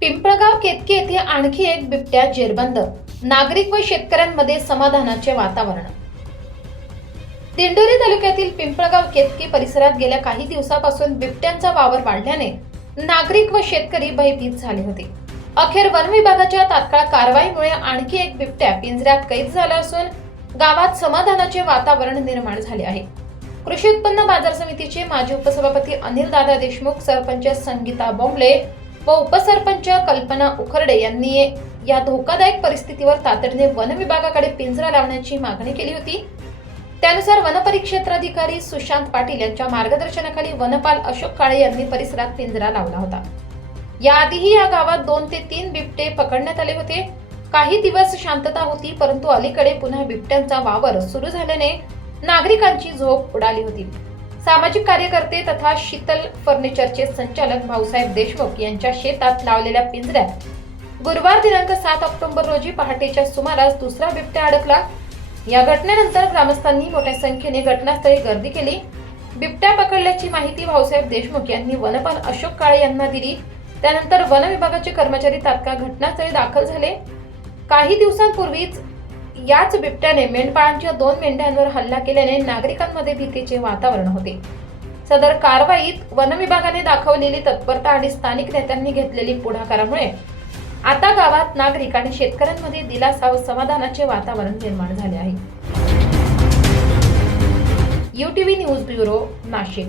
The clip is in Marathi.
पिंपळगाव केतकी येथे आणखी एक बिबट्या जेरबंद. नागरिक व शेतकऱ्यांमध्ये समाधानाचे वातावरण. दिंडोरी तालुक्यातील पिंपळगाव केतकी परिसरात गेल्या काही दिवसापासून बिबट्यांचा वावर वाढल्याने नागरिक व शेतकरी भयभीत झाले होते. अखेर वन विभागाच्या तात्काळ कारवाईमुळे आणखी एक बिबट्या पिंजऱ्यात कैद झाला असून गावात समाधानाचे वातावरण निर्माण झाले आहे. कृषी उत्पन्न बाजार समितीचे माजी उपसभापती अनिल दादा देशमुख सरपंच संगीता बोंबले व उपसरपंच कल्पना उखर्डे यांनी या धोकादायक परिस्थितीवर तातडीने वन विभागाकडे पिंजरा लावण्याची मागणी केली होती. त्यानुसार वनपरिक्षेत्राधिकारी सुशांत पाटील यांच्या मार्गदर्शनाखाली वनपाल अशोक काळे यांनी परिसरात पिंजरा लावला होता. याआधीही या गावात दोन ते तीन बिबटे पकडण्यात आले होते. काही दिवस शांतता होती परंतु अलीकडे पुन्हा बिबट्यांचा वावर सुरू झाल्याने नागरिकांची झोप उडाली होती. सामाजिक कार्यकर्ते तथा शीतल फर्निचरचे संचालक भाऊसाहेब देशमुख यांच्या शेतात लावलेल्या पिंजऱ्यात गुरुवार दिनांक सात ऑक्टोबर रोजी पहाटेच्या सुमारास दुसरा बिबट्या अडकला. या घटनेनंतर ग्रामस्थांनी मोठ्या संख्येने घटनास्थळी गर्दी केली. बिबट्या पकडल्याची माहिती भाऊसाहेब देशमुख यांनी वनपाल अशोक काळे यांना दिली. त्यानंतर वन विभागाचे कर्मचारी तात्काळ घटनास्थळी दाखल झाले. काही दिवसांपूर्वीच याच बिबट्याने मेंढपाळांच्या दोन मेंढ्यांवर हल्ला केल्याने नागरिकांमध्ये भीतीचे वातावरण होते. सदर कारवाईत वन विभागाने दाखवलेली तत्परता आणि स्थानिक नेत्यांनी घेतलेली पुढाकारामुळे आता गावात नागरिक आणि शेतकऱ्यांमध्ये दिलासा व समाधानाचे वातावरण निर्माण झाले आहे. UTV news bureau Nashik.